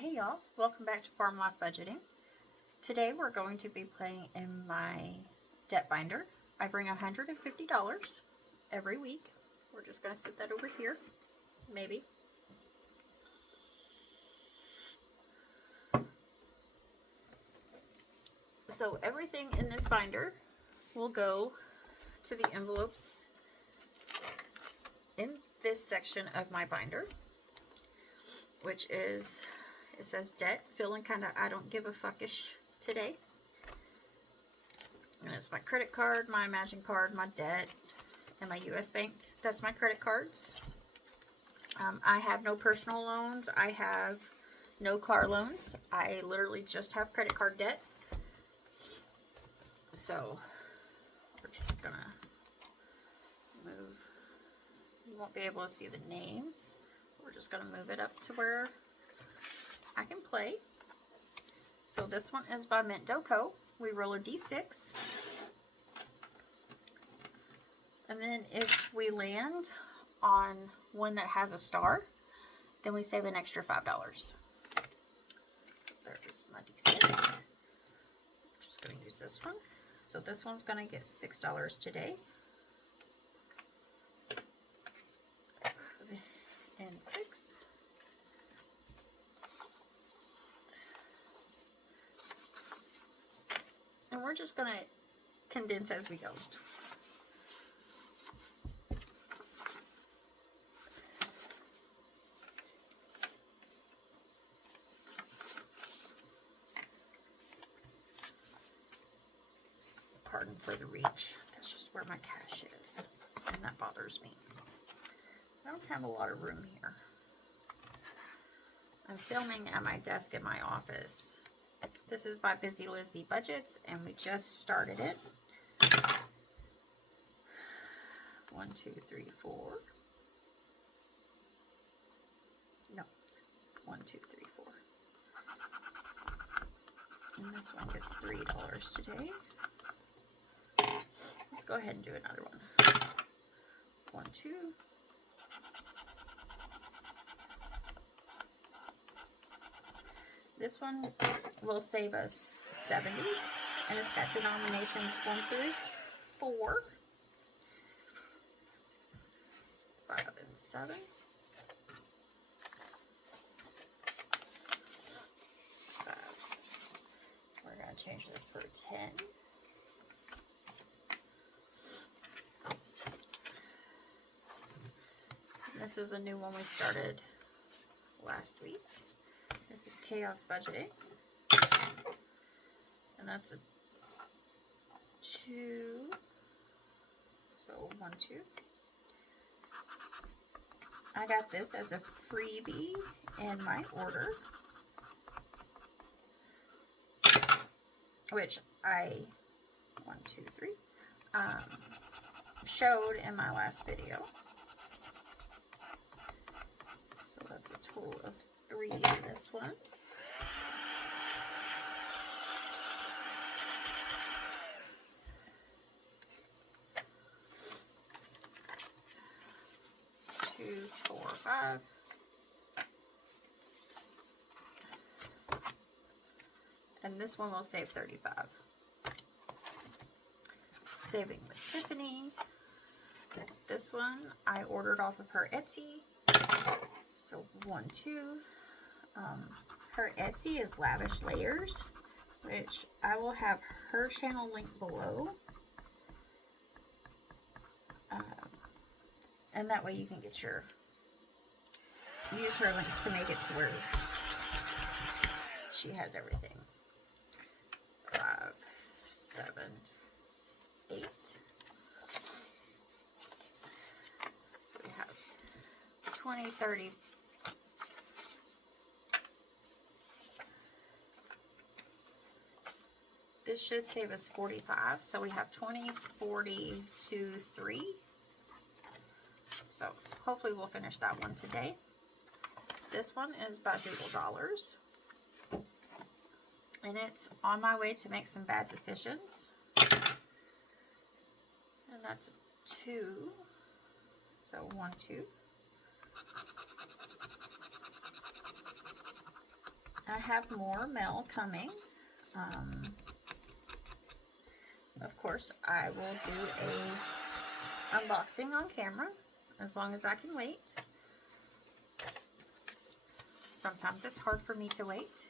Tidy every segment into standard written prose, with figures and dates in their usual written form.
Hey y'all, welcome back to Farmlife Budgeting. Today we're going to be playing in my debt binder. I bring $150 every week. We're just going to set that over here, maybe. So everything in this binder will go to the envelopes in this section of my binder, which is, it says debt, feeling kind of I don't give a fuckish today. And it's my credit card, my Imagine card, my debt, and my US Bank. That's my credit cards. I have no personal loans. I have no car loans. I literally just have credit card debt. So we're just gonna move. You won't be able to see the names. We're just gonna move it up to where I can play. So this one is by Mint Co. We roll a d6. And then if we land on one that has a star, then we save an extra $5. So there's my d6. I'm just going to use this one. So this one's going to get $6 today. 5 and 6. And we're just going to condense as we go. Pardon for the reach. That's just where my cash is. And that bothers me. I don't have a lot of room here. I'm filming at my desk in my office. This is by Busy Lizzie Budgets, and we just started it. 1, 2, 3, 4. No. 1, 2, 3, 4. And this one gets $3 today. Let's go ahead and do another one. 1, 2. This one will save us 70, and it's got denominations 1 through 4, 6, 5, and 7. We're going to change this for 10. This is a new one we started last week. This is Chaos Budgeting. And that's a 2. So 1, 2. I got this as a freebie in my order, which I 1, 2, 3 showed in my last video. So that's a total of 3 in this one. Two, 4, 5. And this one will save 35. Saving with Tiffany. This one I ordered off of her Etsy. So 1, 2. Her Etsy is Lavish Layers, which I will have her channel linked below. And that way you can get use her links to make it to where she has everything. 5, 7, 8. So we have 20, 30. This should save us 45. So we have 20, 40, 2, 3. So hopefully we'll finish that one today. This one is by Doodle Dollars. And it's on my way to make some bad decisions. And that's 2. So 1, 2. I have more mail coming. Of course, I will do a unboxing on camera as long as I can wait. Sometimes it's hard for me to wait,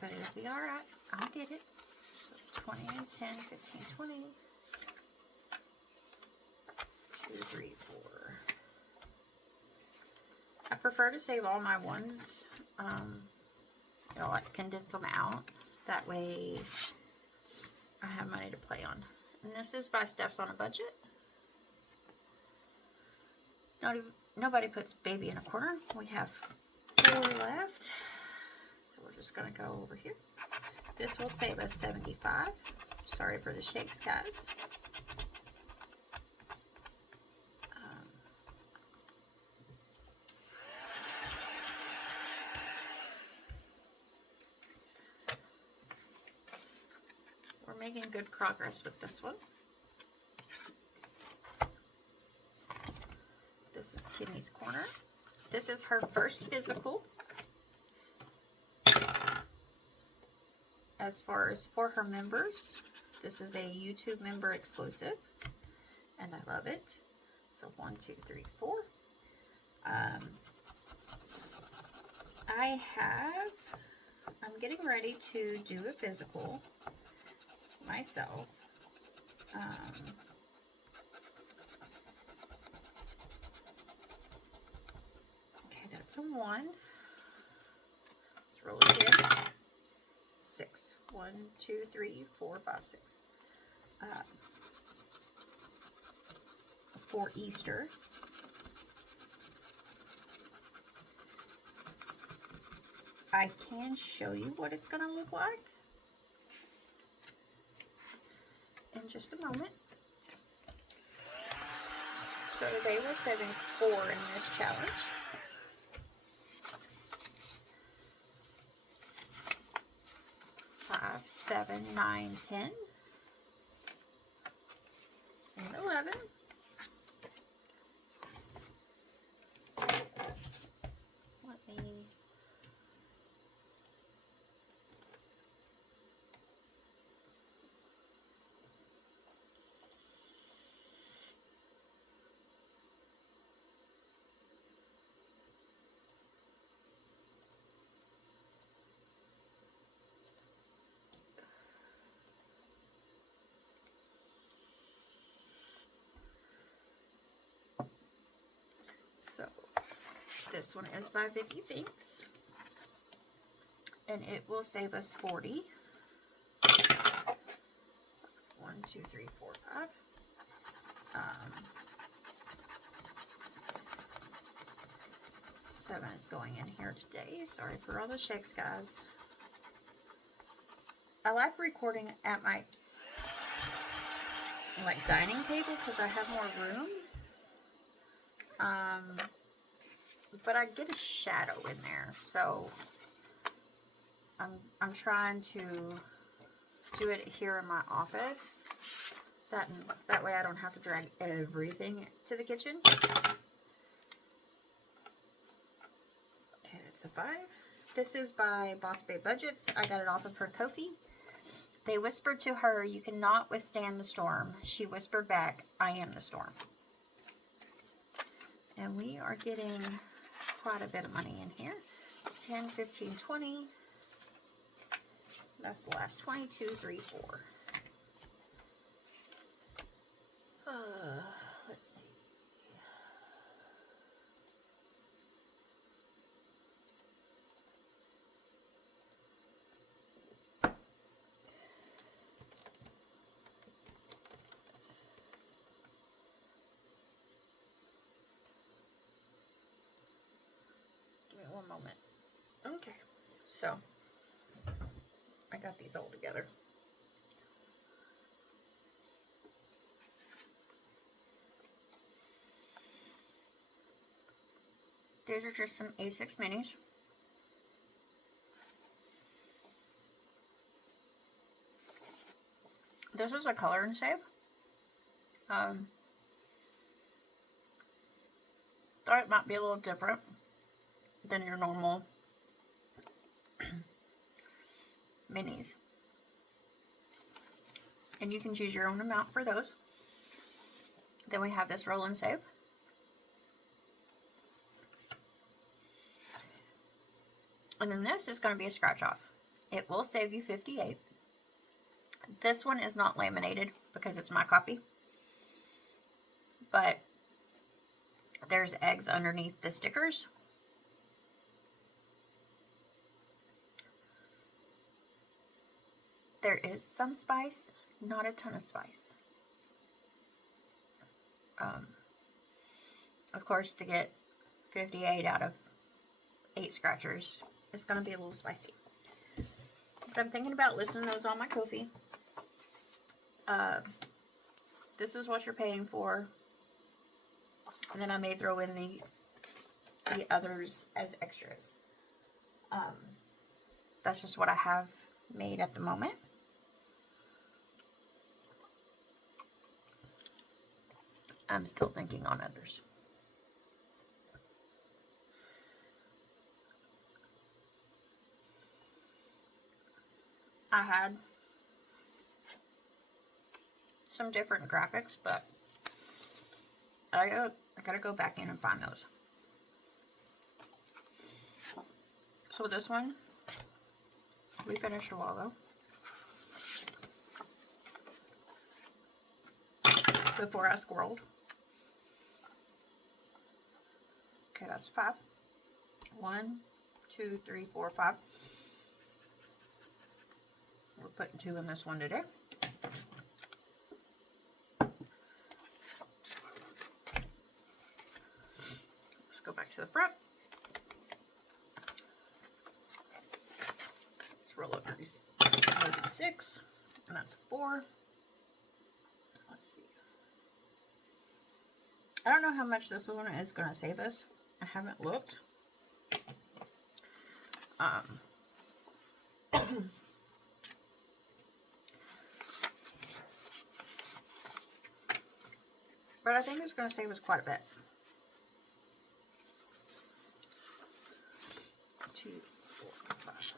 but it'll be all right. I'll get it. So 20, 10, 15, 20, 2, 3, 4. I prefer to save all my ones, you know, like condense them out. That way I have money to play on. And this is by Steph's on a Budget. Nobody puts baby in a corner. We have 4 left. So we're just going to go over here. This will save us 75. Sorry for the shakes, guys. We're making good progress with this one. This is Kimmy's Corner. This is her first physical. As far as for her members, this is a YouTube member exclusive, and I love it. So 1, 2, 3, 4. I'm getting ready to do a physical myself. Okay, that's a 1. Let's roll it again. 6. 1, 2, 3, 4, 5, 6. For Easter. I can show you what it's going to look like in just a moment. So today we're saving 4 in this challenge. 5, 7, 9, 10, and 11. Let me So this one is by Vicky Thinks, and it will save us 40. 1, 2, 3, 4, 5. 7 is going in here today. Sorry for all the shakes, guys. I like recording at my dining table because I have more room. But I get a shadow in there, so I'm trying to do it here in my office. That way I don't have to drag everything to the kitchen. Okay, that's a 5. This is by Boss Babe Budgets. I got it off of her Ko-fi. They whispered to her, "You cannot withstand the storm." She whispered back, "I am the storm." And we are getting quite a bit of money in here. 10, 15, 20. That's the last 20, 2, 3, 4. Let's see. Give me one moment. Okay, so I got these all together. These are just some A6 minis. This is a color and save. Thought it might be a little different than your normal minis. And you can choose your own amount for those. Then we have this roll and save. And then this is going to be a scratch off. It will save you 58. This one is not laminated because it's my copy. But there's eggs underneath the stickers. There is some spice, not a ton of spice. Of course, to get 58 out of 8 scratchers, it's going to be a little spicy. But I'm thinking about listing those on my Ko-fi. This is what you're paying for. And then I may throw in the others as extras. That's just what I have made at the moment. I'm still thinking on others. I had some different graphics, but I gotta go back in and find those. So this one, we finished a while ago. Before I squirreled. Okay, that's 5. 1, 2, 3, 4, 5. We're putting 2 in this one today. Let's go back to the front. Let's roll over 6, and that's 4. Let's see. I don't know how much this one is going to save us. I haven't looked. But I think it's going to save us quite a bit. 2, 4, 5.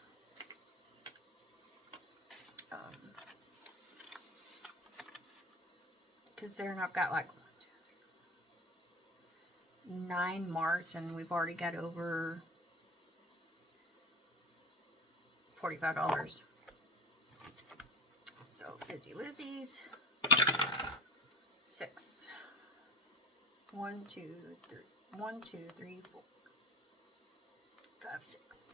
Because there I've got like 9 marked, and we've already got over $45. So Fizzy Lizzie's 6. 1, 2, 3. 1, 2, 3, 4, 5, 6.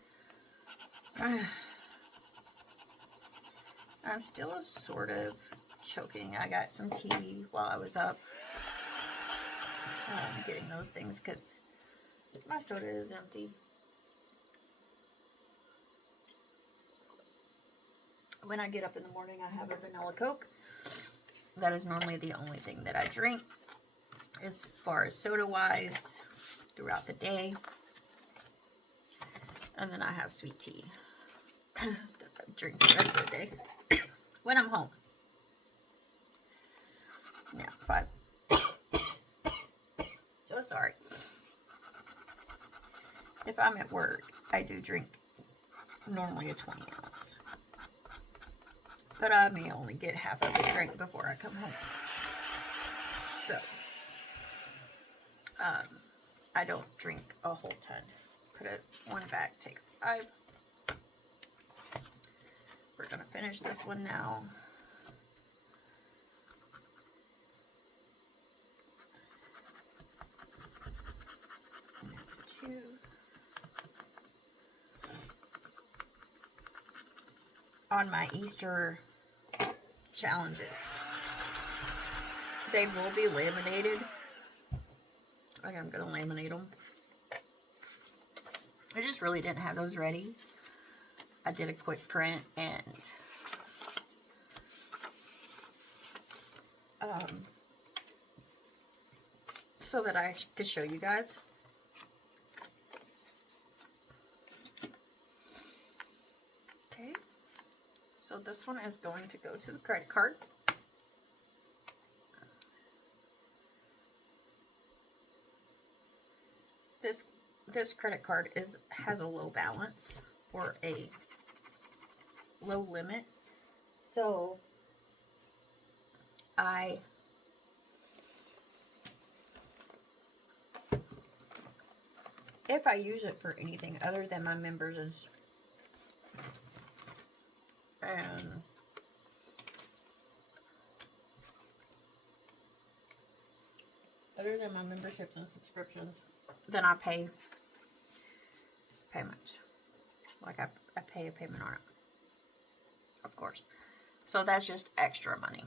I'm still sort of choking. I got some tea while I was up. Getting those things because my soda is empty. When I get up in the morning, I have a vanilla Coke. That is normally the only thing that I drink as far as soda-wise throughout the day. And then I have sweet tea that I drink the rest of the day when I'm home. Yeah, 5. So sorry. If I'm at work, I do drink normally a 20 ounce. But I may only get half of the drink before I come home. So, I don't drink a whole ton. Put it one back, take 5. We're going to finish this one now. And that's a 2. On my Easter challenges, they will be laminated. Okay, I'm going to laminate them. I just really didn't have those ready. I did a quick print and so that I could show you guys. Okay, so this one is going to go to the credit card. This credit card has a low balance or a low limit. So if I use it for anything other than my members and other than my memberships and subscriptions, then I pay much. Like I pay a payment on it, of course. So that's just extra money.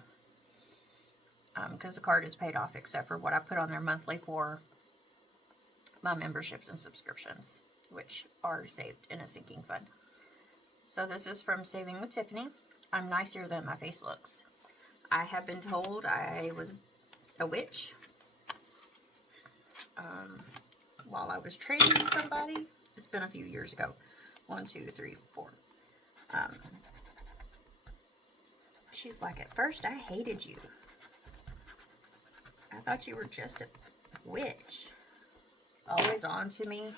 Because the card is paid off except for what I put on there monthly for my memberships and subscriptions, which are saved in a sinking fund. So this is from Saving with Tiffany. I'm nicer than my face looks. I have been told I was a witch while I was training somebody. It's been a few years ago. 1, 2, 3, 4. She's like, at first I hated you. I thought you were just a witch. Always on to me.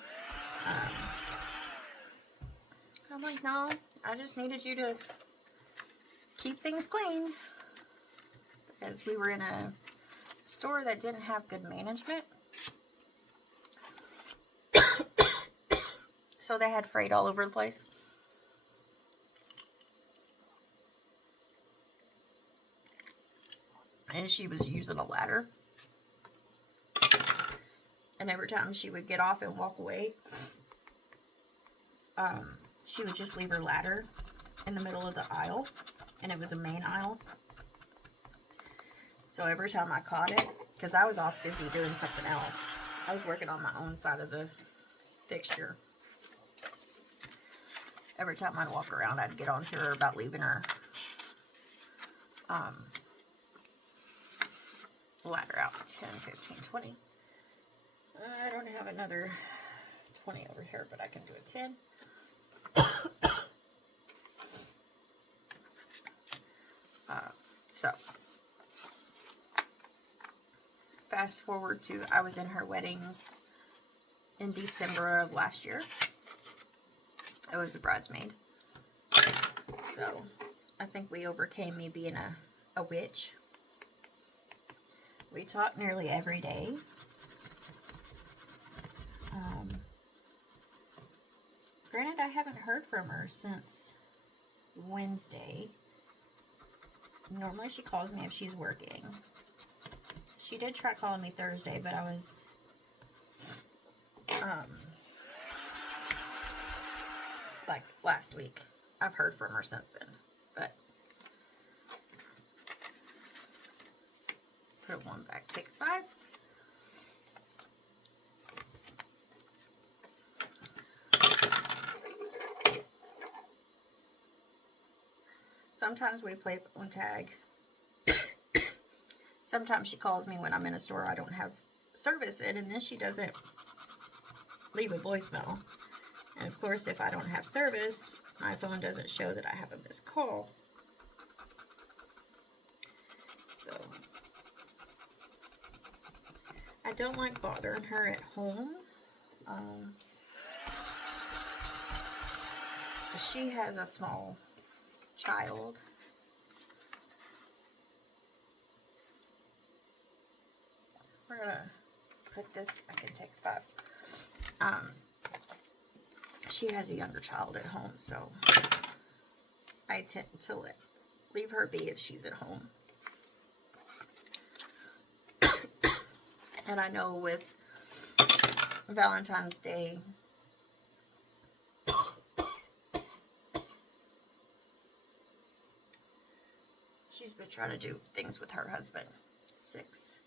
I'm like, no, I just needed you to keep things clean. Because we were in a store that didn't have good management. So they had freight all over the place. And she was using a ladder. And every time she would get off and walk away, she would just leave her ladder in the middle of the aisle. And it was a main aisle. So every time I caught it, because I was off busy doing something else. I was working on my own side of the fixture. Every time I'd walk around, I'd get onto her about leaving her ladder out. 10, 15, 20. I don't have another 20 over here, but I can do a 10. So, fast forward to, I was in her wedding in December of last year. I was a bridesmaid. So, I think we overcame me being a witch. We talk nearly every day. Granted, I haven't heard from her since Wednesday. Normally she calls me if she's working. She did try calling me Thursday, but I was like last week. I've heard from her since then, but put one back, take 5. Sometimes we play phone tag. Sometimes she calls me when I'm in a store I don't have service in, and then she doesn't leave a voicemail. And of course, if I don't have service, my phone doesn't show that I have a missed call. So, I don't like bothering her at home. She has a small child. We're gonna put this back and take 5. She has a younger child at home, so I tend to leave her be if she's at home. And I know with Valentine's Day, she's been trying to do things with her husband. 6.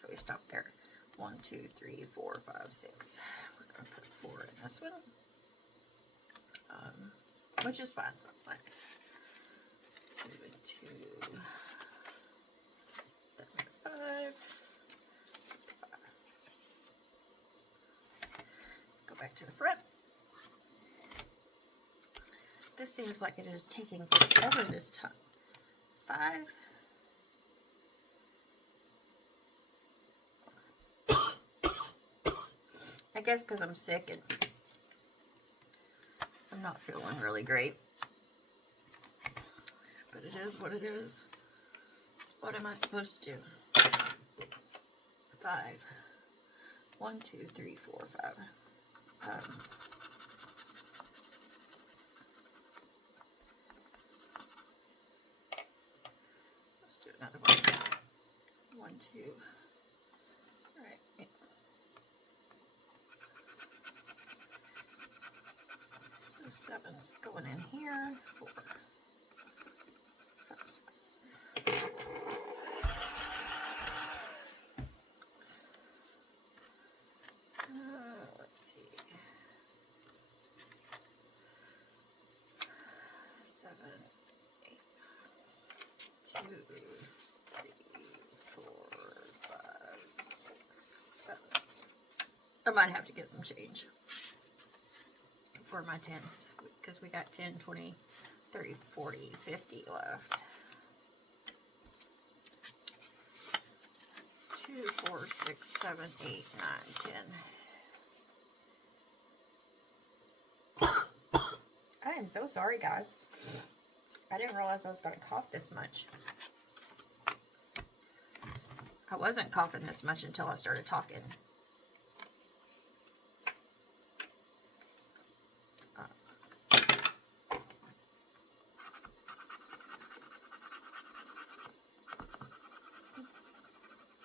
So we stop there. 1, 2, 3, 4, 5, 6. We're going to put 4 in this one. Which is fine. Like 2 and 2. That makes 5. 5. Go back to the front. This seems like it is taking forever this time. 5. I guess because I'm sick and I'm not feeling really great. but it is what it is. What am I supposed to do? 5. 1, 2, 3, 4, 5. Let's do another one. 1, 2. All right. Yeah. So 7's going in here. 4, 5, 6. Let's see. 7, 8, 2, 3, 4, 5, 6, 7. I might have to get some change for my 10s because we got 10, 20, 30, 40, 50 left. 2, 4, 6, 7, 8, 9, 10. I am so sorry, guys. I didn't realize I was going to cough this much. I wasn't coughing this much until I started talking.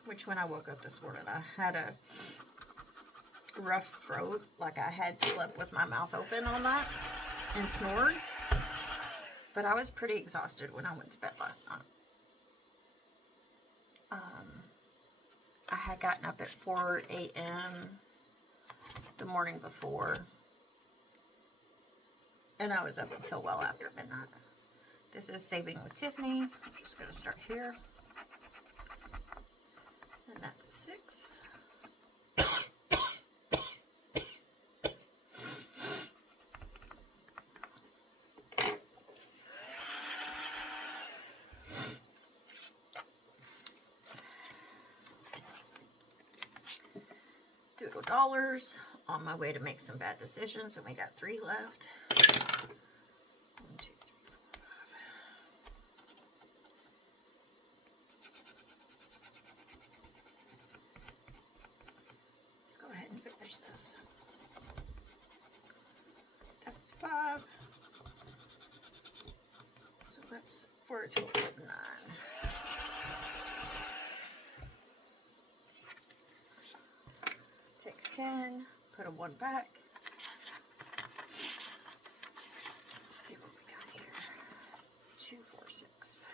Which when I woke up this morning, I had a rough throat. Like I had slept with my mouth open all night and snored. But I was pretty exhausted when I went to bed last night. I had gotten up at 4 a.m. the morning before. And I was up until well after midnight. This is Saving with Tiffany. I'm just going to start here. And that's a 6. Doodle dollars. On my way to make some bad decisions, and we got 3 left. 1, 2, 3, 4, 5. Let's go ahead and finish this. That's 5. So that's for a total of 9. Take a 10, put a 1 back. Let's see what we got here. 2, 4, 6.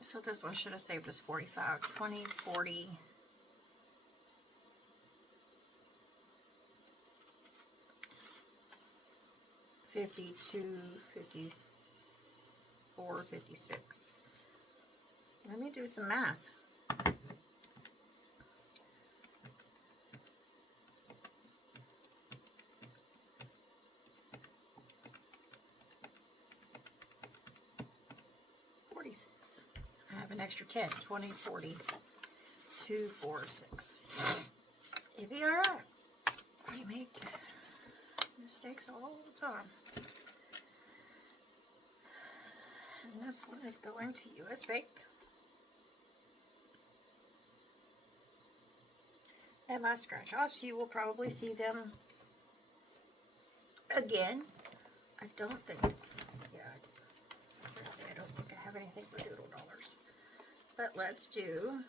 So this one should have saved us 45, 20, 40. 52, 54, 56. Let me do some math. I have an extra 10, 20, 40, 2, 4, 6. It'd be all right. We make mistakes all the time. And this one is going to US Bank. And my scratch offs, you will probably see them again. I don't think, yeah, I don't think I have anything for doodle dollars. But let's do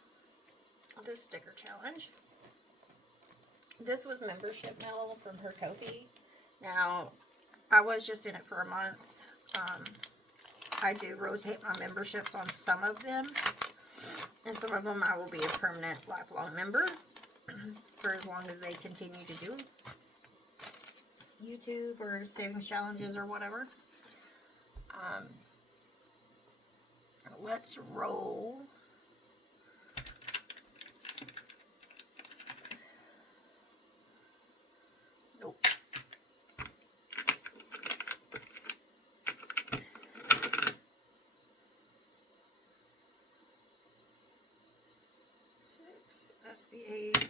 this sticker challenge. This was membership mail from her Ko-fi. Now, I was just in it for a month. I do rotate my memberships on some of them. And some of them I will be a permanent lifelong member for as long as they continue to do YouTube or savings challenges or whatever. Let's roll. Nope. Six. That's the 8.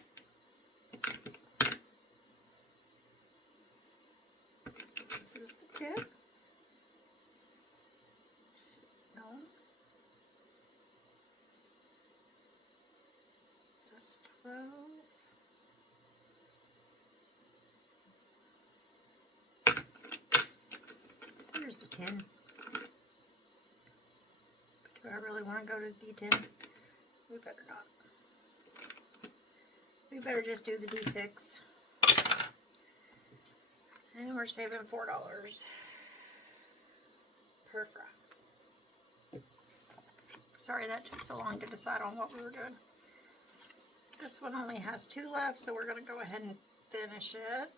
This is the 10. That's 12. Here's the 10. But do I really want to go to D10? We better not. We better just do the D6. And we're saving $4 per fry. Sorry that took so long to decide on what we were doing. This one only has 2 left, so we're going to go ahead and finish it.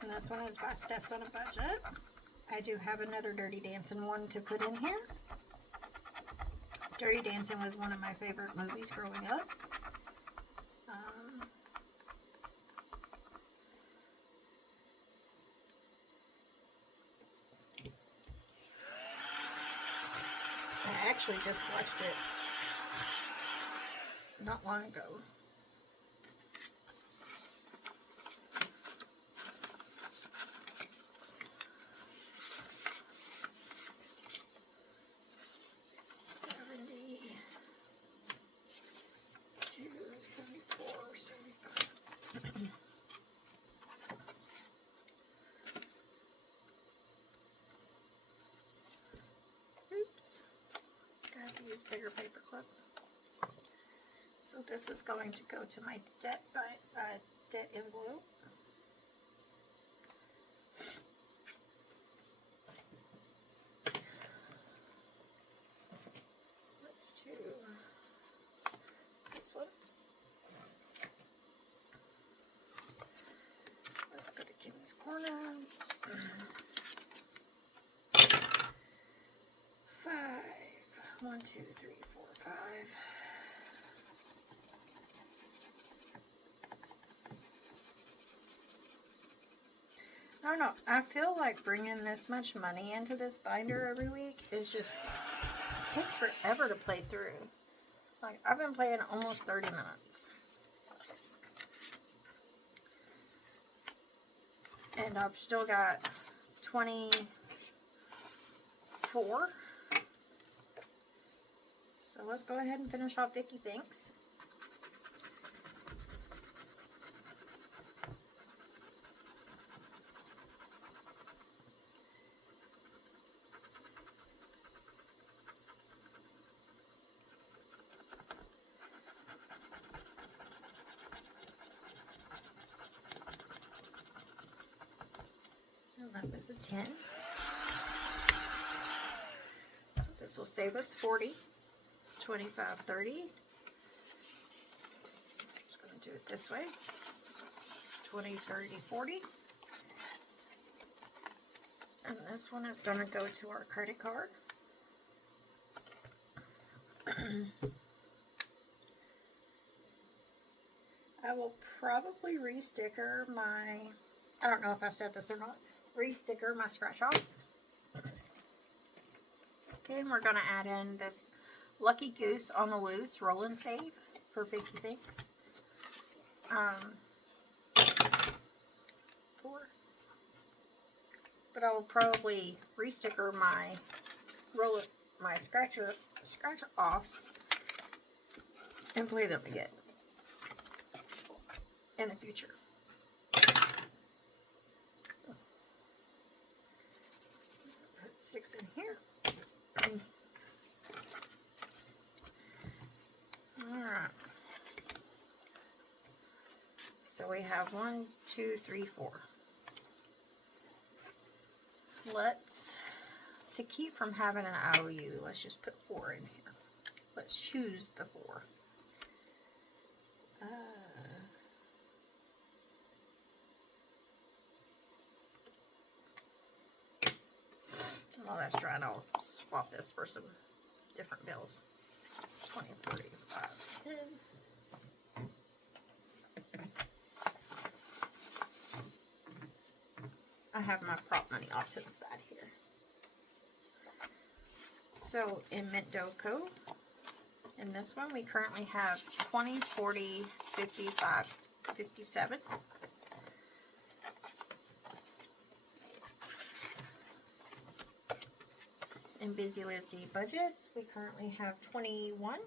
And this one is by Steph's on a Budget. I do have another Dirty Dancing one to put in here. Dirty Dancing was one of my favorite movies growing up. I actually just watched it not long ago. Bigger paper clip. So this is going to go to my debt envelope. Let's do this one. Let's go to Kim's Corner. 5. 1, 2, 3, 4, 5. I don't know. I feel like bringing this much money into this binder every week is just, it takes forever to play through. Like, I've been playing almost 30 minutes. And I've still got 24. So let's go ahead and finish off Vicky Thinks. And that was a 10. So this will save us 40. 25, 30. Just going to do it this way. 20, 30, 40. And this one is going to go to our credit card. I will probably re-sticker my, I don't know if I said this or not, re-sticker my scratch-offs. Okay, and we're going to add in this Lucky Goose on the Loose Roll and Save for Vicky Thinks. 4. But I will probably re-sticker my scratch offs and play them again in the future. Put 6 in here. Alright. So we have 1, 2, 3, 4. Let's, to keep from having an IOU, let's just put 4 in here. Let's choose the 4. While that's drying, I'll swap this for some different bills. 20, 40, 5, 10. I have my prop money off to the side here. So in Mint Dough Co., in this one, we currently have 20, 40, 55, 57. In Busy Lizzie budgets, we currently have 21.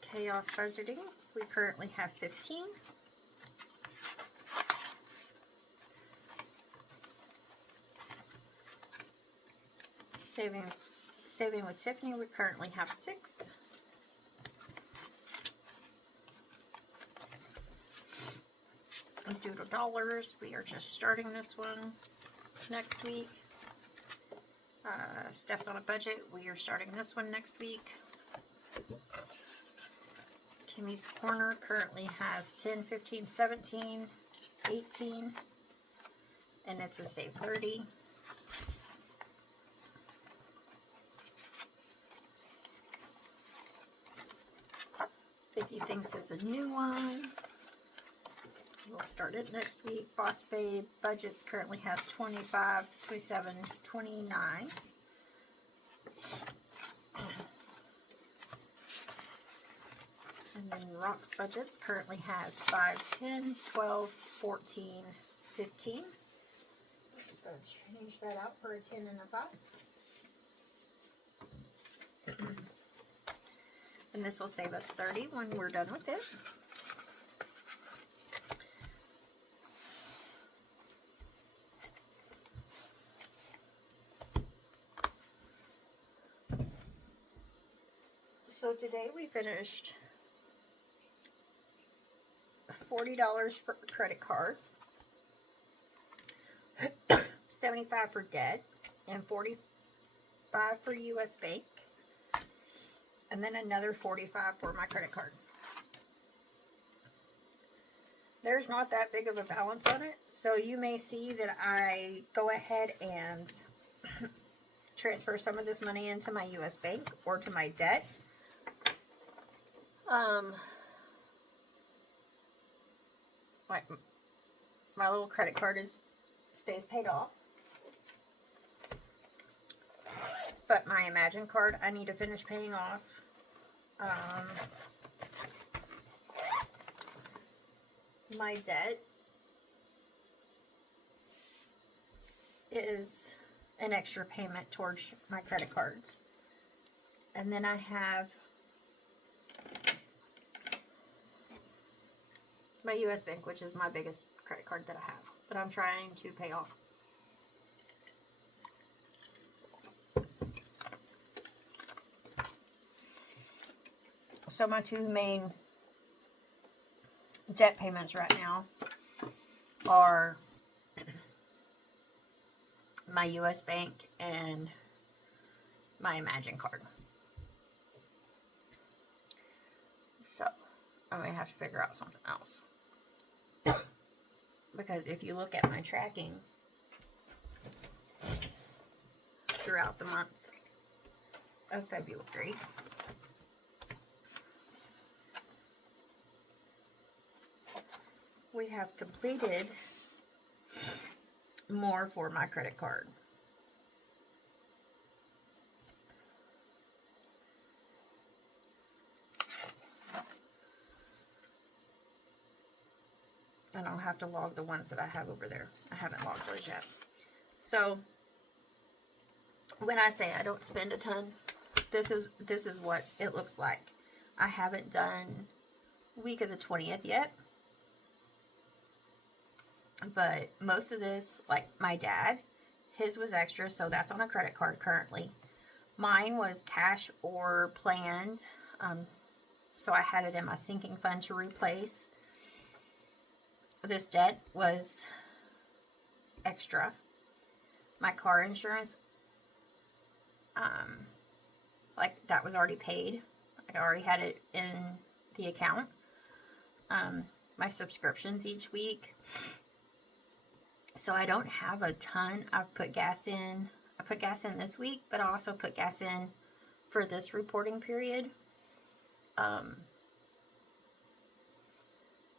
Chaos budgeting, we currently have 15. Saving with Tiffany, we currently have 6. Doodle Dollars, we are just starting this one next week. Steps on a Budget, we are starting this one next week. Kimmy's Corner currently has 10, 15, 17, 18, and it's a save 30. Vicky thinks it's a new one. We'll start it next week. Boss Babe Budgets currently has 25, 27, 29. And then Rocks Budgets currently has 5, 10, 12, 14, 15. So we're just going to change that out for a 10 and a 5. And this will save us 30 when we're done with this. So today we finished $40 for a credit card, $75 for debt, and $45 for US Bank, and then another $45 for my credit card. There's not that big of a balance on it, so you may see that I go ahead and transfer some of this money into my US Bank or to my debt. My little credit card stays paid off, but my Imagine card I need to finish paying off. My debt is an extra payment towards my credit cards, and then I have my US Bank, which is my biggest credit card that I have, that I'm trying to pay off. So my two main debt payments right now are my US Bank and my Imagine card. So I may have to figure out something else. Because if you look at my tracking throughout the month of February, we have completed more for my credit card. And I'll have to log the ones that I have over there. I haven't logged those yet. So when I say I don't spend a ton, this is what it looks like. I haven't done week of the 20th yet. But most of this, like my dad, his was extra, so that's on a credit card currently. Mine was cash or planned. So I had it in my sinking fund to replace. This debt was extra. My car insurance, like that was already paid. I already had it in the account. My subscriptions each week. So I don't have a ton. I've put gas in. I put gas in this week, but I also put gas in for this reporting period.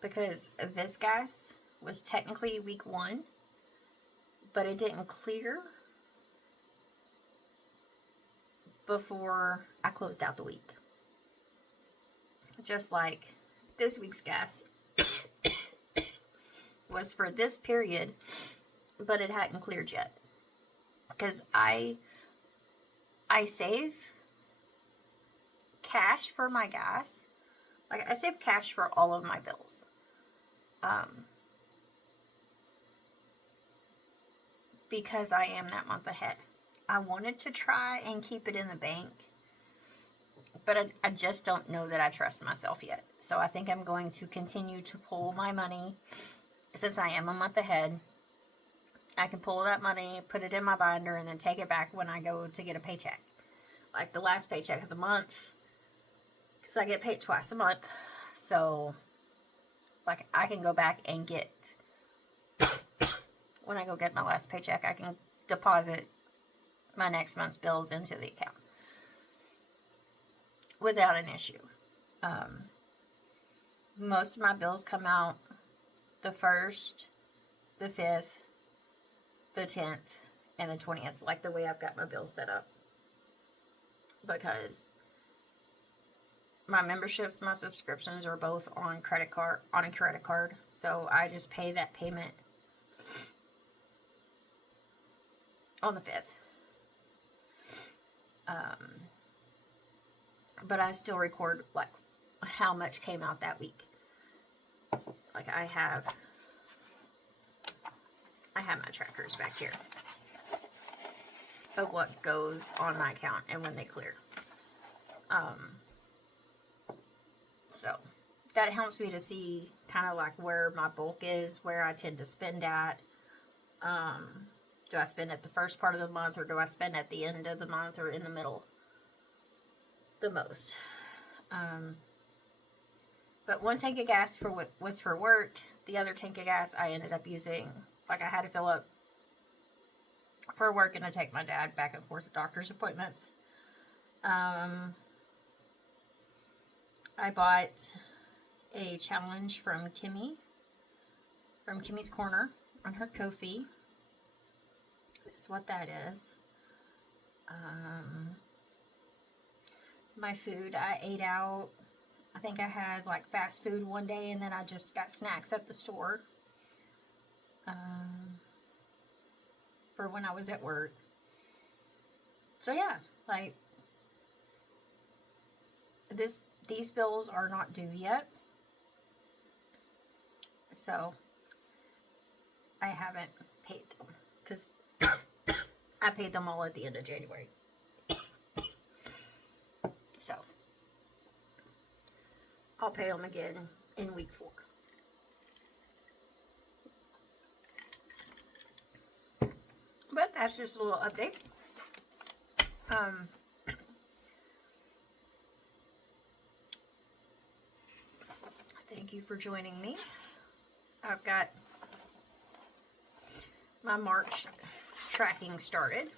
Because this gas was technically week 1, but it didn't clear before I closed out the week. Just like this week's gas was for this period, but it hadn't cleared yet. Because I save cash for my gas. Like, I save cash for all of my bills. Because I am that month ahead. I wanted to try and keep it in the bank, but I just don't know that I trust myself yet. So I think I'm going to continue to pull my money. Since I am a month ahead, I can pull that money, put it in my binder, and then take it back when I go to get a paycheck. Like the last paycheck of the month, because I get paid twice a month. So, like, I can go back and get, when I go get my last paycheck, I can deposit my next month's bills into the account without an issue. Most of my bills come out the 1st, the 5th, the 10th, and the 20th, like the way I've got my bills set up. Because my memberships, my subscriptions are both on a credit card. So I just pay that payment on the 5th. But I still record, like, how much came out that week. Like, I have my trackers back here of what goes on my account and when they clear. So that helps me to see kind of like where my bulk is, where I tend to spend at. Do I spend at the first part of the month, or do I spend at the end of the month, or in the middle the most? But one tank of gas was for work. The other tank of gas I ended up using, like, I had to fill up for work and to take my dad back and forth to doctor's appointments. I bought a challenge from Kimmy's Corner on her Ko-fi. That's what that is. My food, I ate out. I think I had like fast food one day, and then I just got snacks at the store for when I was at work. So yeah, like, these bills are not due yet, so I haven't paid them because I paid them all at the end of January. So I'll pay them again in week 4. But that's just a little update. Thank you for joining me. I've got my March tracking started.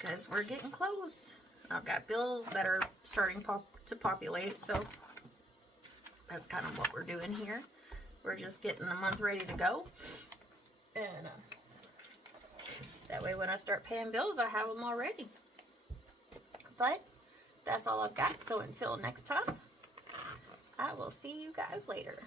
Because we're getting close. I've got bills that are starting to populate, so that's kind of what we're doing here. We're just getting the month ready to go. And that way when I start paying bills, I have them already. But that's all I've got. So until next time, I will see you guys later.